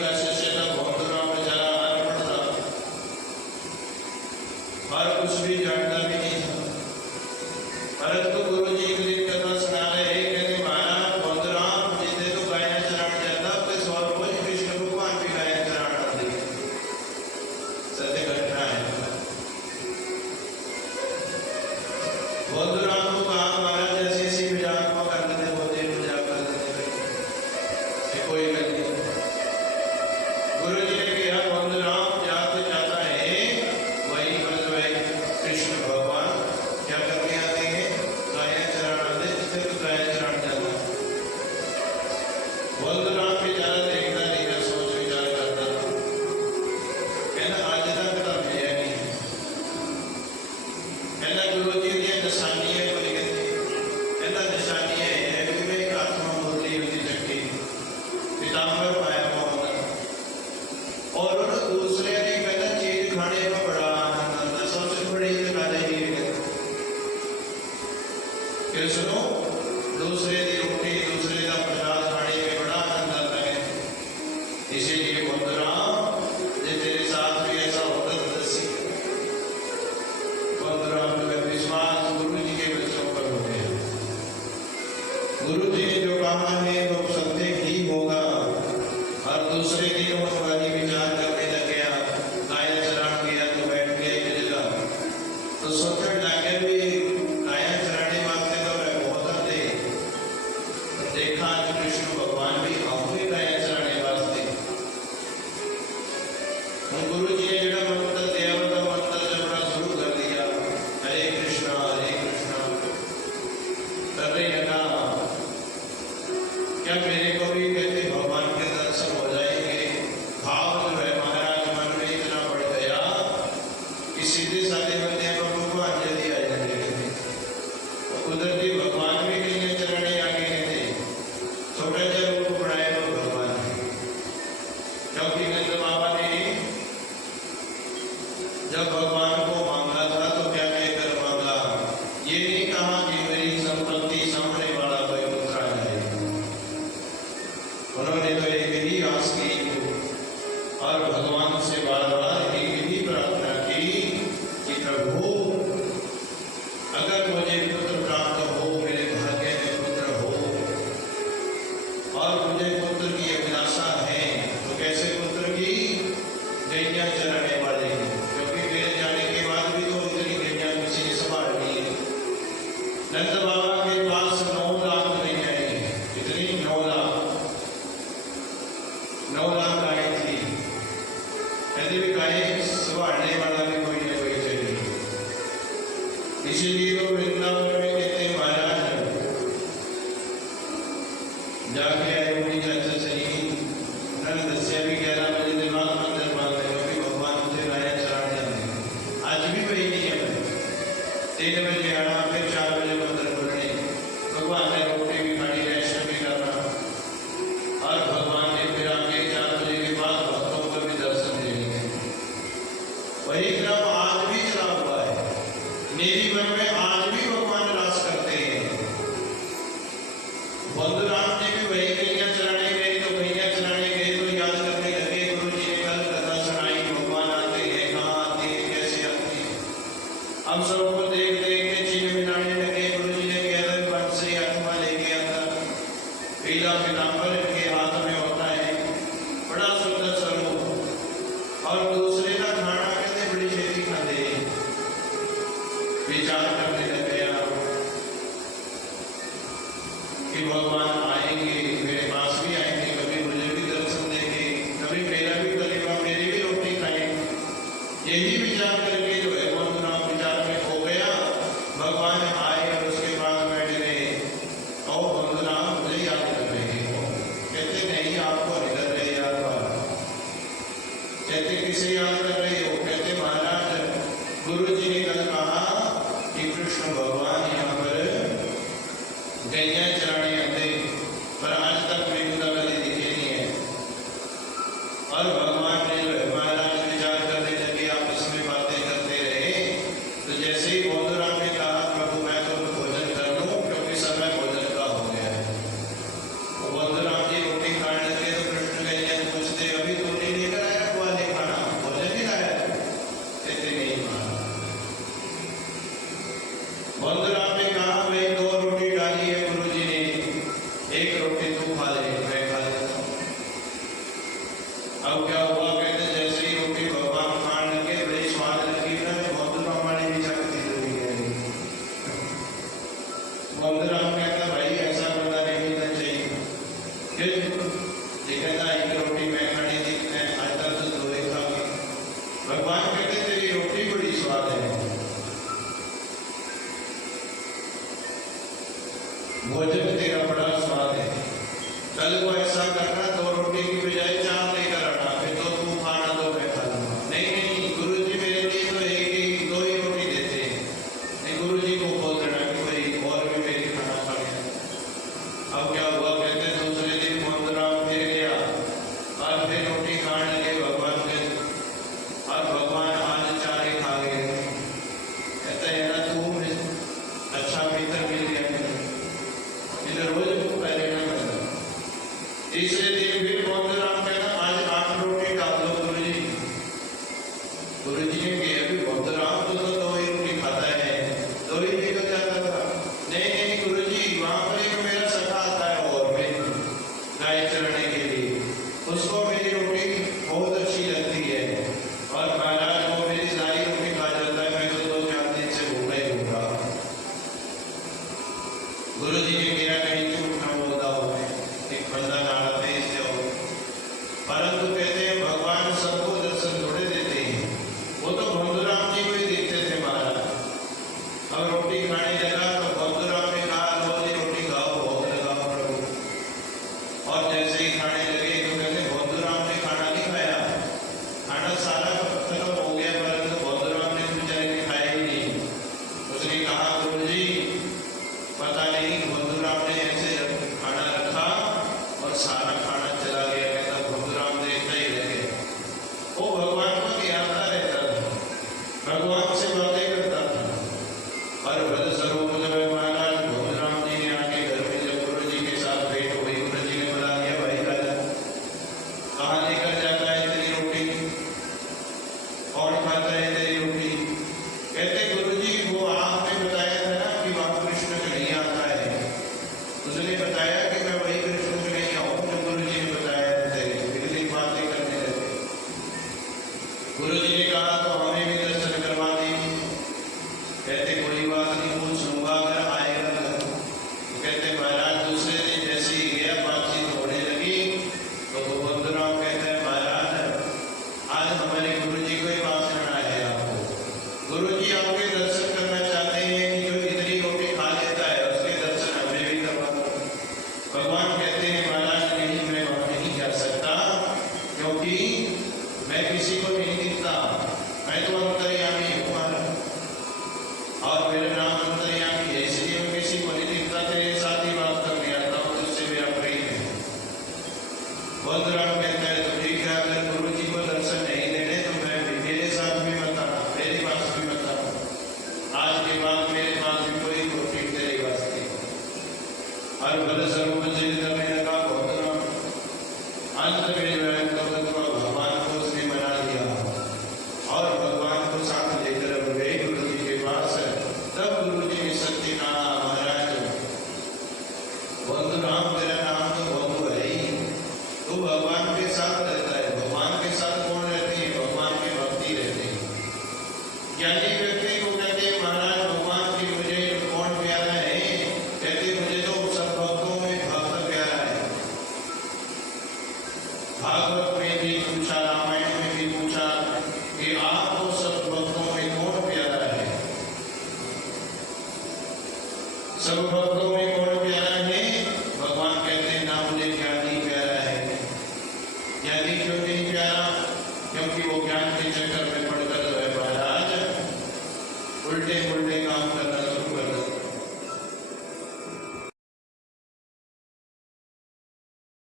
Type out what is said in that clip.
का शिष्य था, बंधुराम में जरा अनपढ़ था और कुछ भी जानता भी नहीं था। परंतु गुरु जी एक दिन कथा सुना रहे, कहते महाराज बंधुराम जितने तो गायन चरण जाता तो सौ रोज कृष्ण भगवान भी गायन चरण आते। सत्य घटना है। बंधुराम को कहा महाराज ऐसी ऐसी मजाक में कर लेते, होते मजाक कर लेते, कोई गल नहीं। गुरु जी ने कहा बंधुराम जा तो जाता है वही कृष्ण भगवान क्या करके आते हैं, गायन चरण आते, जिससे तो गायन चरण जाता। बंधुराम भी ज्यादा देखता नहीं था, सोच विचार करता था, कहना आज तक तो मिला नहीं। कहना गुरु जी ने निशानी है कोई कहना निशानी है कि मैं एक आत्मा मुरली होती चक्की पीताम्बर पाया मोहन और दूसरे ने कहना चीज खाने में बड़ा आनंद आता, सबसे बड़ी जगह है। फिर सुनो, दूसरे की रोटी दूसरे का प्रसाद खाने में बड़ा आनंद आता है। इसीलिए बंधुराम जो तेरे साथ भी ऐसा होता तो दसी। बंधुराम का विश्वास गुरु जी के बच्चों पर हो गया। गुरु जी ने जो कहा है वो सत्य ही होगा। और दूसरे दिन वाली विचार करने लग गया, गायन चरण गया तो बैठ गया एक जगह, तो सोचने लगे भी गायन चराने वास्ते तो मैं बहुत आते, देखा आज कृष्ण भगवान भी आऊंगे गायन चराने वास्ते। गुरु जी ने जड़ा मंत्र दिया वो मंत्र जपना शुरू कर दिया, हरे कृष्णा करने लगा। क्या मेरे को भी कहते भगवान के दर्शन हो जाएंगे। भाव जो है महाराज मन में इतना बढ़ गया कि सीधे साधे बंदे पर भगवान जल्दी आ जाएंगे। उधर भी भगवान भी कहीं चरणे आगे थे, छोटा सा रूप बनाए वो भगवान, क्योंकि नंद बाबा ने जब भगवान को मांगा था तो क्या कहकर मांगा, ये नहीं कहा कि मेरी संपत्ति सामने वाला कोई पुत्र है। उन्होंने तो एक ही आस की और भगवान से बार बार एक ही प्रार्थना की कि प्रभु अगर मुझे पुत्र प्राप्त हो, मेरे भाग्य में पुत्र हो, और मुझे पुत्र की अभिलाषा है, तो कैसे पुत्र की, गैया चराने वाले, क्योंकि मेरे जाने के बाद भी तो इतनी गैया किसी ने संभालनी है। नंद बाबा के पास 9 लाख गैया है, कितनी 9 लाख गायें थी। यदि भी गायें संभालने वाला भी कोई ना कोई चाहिए। इसीलिए तो वृंदावन में कहते हैं महाराज जाके आए मुझे चाचा सही दस्या भी 11 बजे दिमाग मंदिर मारते, क्योंकि भगवान मुझे गायन चढ़ाने जाते हैं। आज भी वही नियम है, 3 बजे आना, फिर 4 बजे मंदिर खोलने, भगवान ने रोटी भी खानी, रेस्ट भी करना, और भगवान ने फिर आगे 4 बजे के बाद भक्तों को भी दर्शन देने। वही क्रम आज भी चला हुआ है। मेरी मन में आज भी भगवान रास करते हैं। बंधुराम जी भी वही गैया चराने गए, तो गैया चराने गए तो याद करने लगे, गुरु जी ने कल कथा सुनाई, भगवान आते हैं, कहाँ आते हैं, कैसे आते हैं। हम सबको देख देख के चीन मिलाने लगे। गुरु जी ने कहा वन से आत्मा लेके आता, पीला पीताम्बर इनके हाथ में होता है, बड़ा सुंदर स्वरूप, और दूसरे का खाना कहते बड़ी छेती खाते हैं। विचार करने लग गया कि भगवान आएंगे, मेरे पास भी आएंगे, कभी मुझे भी दर्शन देंगे, कभी मेरा भी करेगा, मेरी भी रोटी खाएंगे। यही विचार करके जो है बंधुराम विचार में हो गया। भगवान आए और उसके पास बैठ गए, और बंधुराम मुझे याद कर रहे हो। कहते नहीं, आपको नहीं कर रहे याद। कहते किसे याद कर रहे हो? कहते महाराज गुरु जी ने कल कहा कि कृष्ण भगवान यहाँ पर गैया चराने आते, पर आज तक मेरे को कभी दिखे नहीं है। और भगवान ने जो है महाराज विचार करने लगे, आपस में बातें करते रहे। तो जैसे ही बंधुराम ने कहा प्रभु मैं तो भोजन कर लूं, क्योंकि समय भोजन का हो गया है। तो बंधुराम जी रोटी खाने लगे, तो कृष्ण गैया पूछते अभी कहता एक रोटी मैं खानी थी, मैं आज तक तो दो ही खाऊंगी। भगवान कहते तेरी रोटी बड़ी स्वाद है, भोजन तेरा बड़ा स्वाद है, कल को ऐसा करना दो रोटी की बजाय चार लेकर आना, फिर तो तू खाना दो मैं खा लूंगा। नहीं नहीं, गुरु जी मेरे लिए तो एक ही दो ही रोटी देते हैं। नहीं, गुरु जी को बोल देना कि भाई और भी मेरी खाना खा गया। अब क्या हुआ, कहते दूसरे दिन मोहनराम फिर गया और फिर रोटी खाने लगे भगवान के, और भगवान आज चार ही खा गए। कहते है तू अच्छा मित्र मिल गया, रोज पहले ना करता। तीसरे दिन फिर मोहनराम कहना आज 8 रोटी डाल दो गुरु जी। गुरु जी ने कहा अभी मोहनराम तो दो ही रोटी खाता है, दो ही लेकर जाता था। नहीं नहीं गुरु जी, वहां पर एक मेरा सखा आता है और में गाय चरने के लिए, उसको मेरी रोटी बहुत अच्छी लगती है और महाराज वो मेरी सारी रोटी खा जाता है, मैं तो 2-4 दिन से भूखा ही भूखा। गुरु जी ने मेरा कहीं झूठ न बोलता हो, एक बंदा डालते इससे हो। परंतु कहते हैं भगवान सबको दर्शन थोड़े देते हैं, वो तो बंधुराम जी को ही देखते थे महाराज। अब रोटी खाने लगा तो बंधुराम ने कहा रोज ही रोटी खाओ, भोग लगाओ प्रभु। और जैसे ही खाने लगे तो कहते बंधुराम ने खाना नहीं खाया, खाना सारा खत्म हो गया, परंतु बंधुराम ने बेचारे ने खाया ही नहीं। उसने कहा गुरु जी पता नहीं बंधुराम ने ऐसे खाना रखा और सारा खाना चला गया। कहता बंधुराम देखता ही रह गया। वो भगवान को ध्यानता रहता था, भगवान से बातें करता था। और भद स्वरूप जब महाराज बंधुराम जी ने आके घर में जब गुरु जी के साथ भेंट हुई, गुरु जी ने बुला लिया, भाई राजा कहाँ लेकर जाता है तेरी रोटी, कौन खाता है तेरी रोटी। कहते गुरु जी वो आपने बताया था ना कि वहां कृष्ण कन्हैया आता है, उसने बताया कि मैं वही कृष्ण कन्हैया हूं जो गुरु जी ने बताया था तेरे। फिर बातें करने लगे। गुरु जी ने कहा तो हमें भी दर्शन करवा देंगे। कहते कोई बात नहीं, पूछ लूंगा अगर आएगा तो। कहते महाराज दूसरे दिन जैसे ही गया बातचीत होने लगी तो वो बंधुराम कहते हैं महाराज आज हमारे गुरु जी को ही पास करना है आपको। गुरु जी आपके दर्शन करना चाहते हैं कि जो इतनी रोटी खा लेता है उसके दर्शन हमें भी करवा दो। भगवान कहते हैं महाराज नहीं, मैं वहां नहीं जा सकता क्योंकि मैं किसी को नहीं दिखता, मैं तो अंतर्यामी हूँ और मेरा नाम अंतर्यामी है, इसलिए मैं किसी को नहीं दिखता, तेरे साथ ही बात करने आता हूँ, तुझसे मेरा प्रेम है। बंधुराम कहता है तो ठीक है, अगर गुरु जी को दर्शन नहीं देने तो मैं मेरे साथ भी मत आना, मेरे पास भी मत आना, आज के बाद मेरे पास भी कोई रोटी तेरे वास्ते। और भद स्वरूप जिद करने लगा बंधुराम। अंत में जो है भगवान को उसने बना लिया और भगवान को साथ लेकर अब गए गुरु जी के पास। तब गुरु जी ने सत्य कहा महाराज बंधुराम तेरा नाम तो बंधु है ही, तू भगवान के साथ रहता है। भगवान के साथ कौन रहते हैं, भगवान के भक्ति रहते हैं। ज्ञानी व्यक्ति को कहते हैं महाराज भगवान की मुझे कौन प्यारा है, कहते मुझे तो सब भक्तों में भक्त प्यारा है। भागवत में भी पूछा, रामायण में भी पूछा कि आपको सब भक्तों में कौन प्यारा है। सब भक्तों में